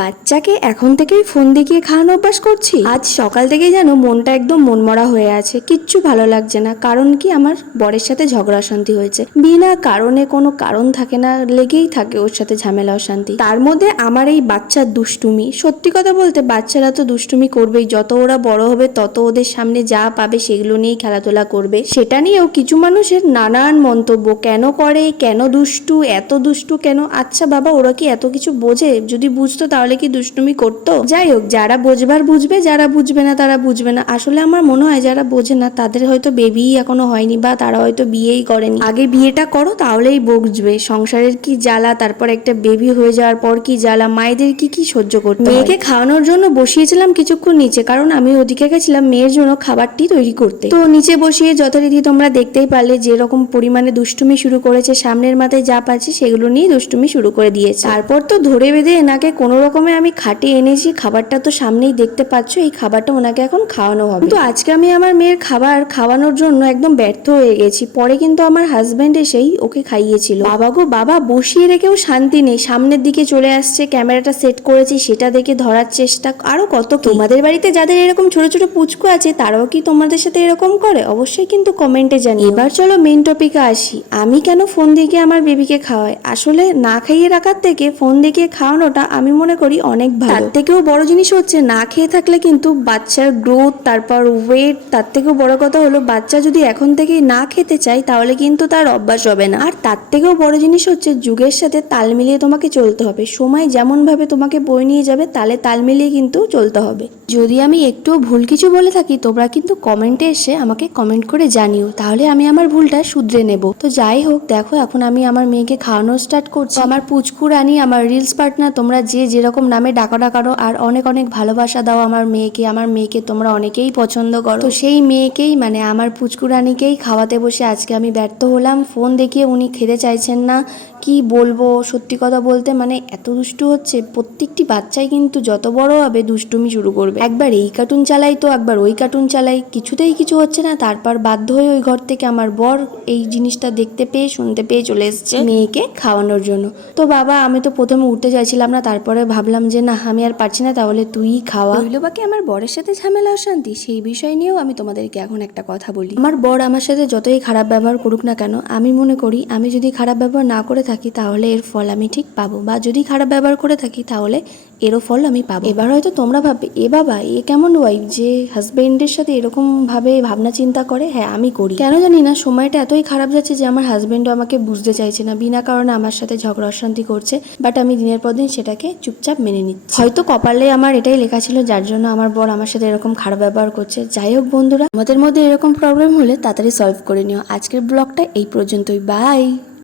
বাচ্চাকে এখন থেকেই ফোন দেখিয়ে খাওয়ানো অভ্যাস করছি। আজ সকাল থেকেই যেন মনটা একদম মনমরা হয়ে আছে, কিচ্ছু ভালো লাগছে না। কারণ কি, আমার বরের সাথে ঝগড়া অশান্তি হয়েছে। বিনা কারণে কোনো কারণ থাকে না, লেগেই থাকে ওর সাথে ঝামেলা অশান্তি। তার মধ্যে আমার এই বাচ্চার দুষ্টুমি। সত্যি কথা বলতে বাচ্চারা তো দুষ্টুমি করবেই, যত ওরা বড় হবে তত ওদের সামনে যা পাবে সেগুলো নিয়েই খেলাধুলা করবে। সেটা নিয়েও কিছু মানুষের নানান মন্তব্য, কেন করে, কেন দুষ্টু, এত দুষ্টু কেন। আচ্ছা বাবা, ওরা কি এত কিছু বোঝে? যদি বুঝতো তাহলে কি দুষ্টুমি করতো? যাই হোক, যারা বোঝবার বুঝবে, যারা বুঝবে না তারা বুঝবে না। আসলে আমার মনে হয় যারা বোঝে না তাদের হয়তো বেবিই এখনো হয়নি, বা তারা হয়তো বিয়েই করেনি। আগে বিয়েটা করো, তাহলেই বুঝবে সংসারের কি জ্বালা, তারপর একটা বেবি হয়ে যাওয়ার পর কি জ্বালা, মায়েদের কি কি সহ্য করতে হয়। মেয়েকে খাওয়ানোর জন্য বসিয়েছিলাম কিছুক্ষণ নিচে, কারণ আমি ওদিকে গেছিলাম মেয়ের জন্য খাবারটি তৈরি করতে। তো নিচে বসিয়ে যথারীতি তোমরা দেখতেই পারলে যেরকম পরিমাণে দুষ্টুমি শুরু করেছে, সামনের মাথায় যা পাচ্ছে সেগুলো নিয়ে দুষ্টুমি শুরু করে দিয়েছে। তারপর তো ধরে বেঁধে এনাকে কোনো রকমে আমি খাটিয়ে এনেছি। খাবারটা তো সামনেই দেখতে পাচ্ছ, এই খাবারটা ওনাকে এখন খাওয়ানো হবে। কিন্তু আজকে আমি আমার মেয়ের খাবার খাওয়ানোর জন্য একদম ব্যর্থ হয়ে গেছি। পরে কিন্তু আমার হাজবেন্ড এসেই ওকে খাইয়েছিল। বাবা গো বাবা, বসিয়ে রেখেও শান্তি নেই, সামনের দিকে চলে আসছে, ক্যামেরাটা সেট করেছি সেটা দেখে ধরার চেষ্টা, আরো কত। তোমাদের বাড়িতে যাদের এরকম ছোট ছোট পুচকু আছে তারাও কি তোমাদের সাথে এরকম করে? অবশ্যই কিন্তু কমেন্টে জানিও। এবার চলো মেইন টপিকে আসি। আমি কেন ফোন দেখে আমার বেবিকে খাওয়াই? আসলে না খাইয়ে রাখার থেকে ফোন দেখে খাওয়ানোটা আমি মনে করি অনেক ভালো। তার থেকেও বড় জিনিস হচ্ছে, না খেয়ে থাকলে কিন্তু বাচ্চার গ্রোথ, তারপর ওয়েট, তার থেকেও বড় কথা হলো বাচ্চা যদি এখন থেকেই না খেতে চায় তাহলে কিন্তু তার অভ্যাস হবে না। আর তার থেকেও বড় জিনিস হচ্ছে, যুগের সাথে তাল মিলিয়ে তোমাকে চলতে হবে। সময় যেমন ভাবে তোমাকে বয়ে নিয়ে যাবে, তালে তাল মিলিয়ে কিন্তু চলতে হবে। যদি আমি একটুও ভুল কিছু বলে থাকি, তোমরা কিন্তু কমেন্টে এসে আমাকে কমেন্ট করে জানিও, তাহলে আমি আমার ভুলটা শুধরে নেব। তো যাই হোক, দেখো এখন আমি আমার মেয়েকে খাওয়ানো স্টার্ট করছি। আমার পুচকু রানী, আমার রিলস পার্টনার, তোমরা যে যেরকম নামে ডাকা ডাকানো, আর অনেক অনেক ভালোবাসা দাও আমার মেয়েকে। আমার মেয়েকে তোমরা অনেকেই পছন্দ করো, তো সেই মেয়েকেই মানে আমার পুচকু রানীকেই খাওয়াতে বসে আজকে আমি ব্যর্থ হলাম। ফোন দেখিয়ে উনি খেতে চাইছেন না। কি বলবো, সত্যি কথা বলতে মানে এত দুষ্টু হচ্ছে। প্রত্যেকটি বাচ্চাই কিন্তু যত বড় হবে দুষ্টুমি শুরু করবে। একবার এই কার্টুন চালাই তো একবার ওই কার্টুন চালাই, কিছুতেই কিছু হচ্ছে না। তারপর বাধ্য হয়ে ওই ঘর থেকে আমার বর এই জিনিসটা দেখতে পেয়ে শুনতে পেয়ে চলে এসেছে মেয়েকে খাওয়ানোর জন্য। তো বাবা, আমি তো প্রথমে উঠতে চাইছিলাম না, তারপরে ভাবলাম যে না, আমি আর পারছি না, তাহলে তুই খাওয়া। রইল বাকি আমার বরের সাথে ঝামেলা অশান্তি, সেই বিষয় নিয়েও আমি তোমাদেরকে এখন একটা কথা বলি। আমার বর আমার সাথে যতই খারাপ ব্যবহার করুক না কেন, আমি মনে করি আমি যদি খারাপ ব্যবহার না করে থাকি তাহলে এর ফল আমি ঠিক পাবো, বা যদি খারাপ ব্যবহার করে থাকি তাহলে এরও ফল আমি পাবো। এবার হয়তো তোমরা ভাববে, এ বাবা এ কেমন ওয়াইফ যে হাজবেন্ডের সাথে এরকম ভাবে ভাবনা চিন্তা করে। হ্যাঁ, আমি করি। কেন জানি না সময়টা এতই খারাপ যাচ্ছে যে আমার হাজবেন্ডও আমাকে বুঝতে চাইছে না, বিনা কারণে আমার সাথে ঝগড়া অশান্তি করছে। বাট আমি দিনের পর দিন সেটাকে চুপচাপ মেনে নিচ্ছি। হয়তো কপালে আমার এটাই লেখা ছিল, যার জন্য আমার বর আমার সাথে এরকম খারাপ ব্যবহার করছে। যাই হোক বন্ধুরা, আমাদের মধ্যে এরকম প্রবলেম হলে তাড়াতাড়ি সলভ করে নিও। আজকের ব্লগটা এই পর্যন্তই। বাই।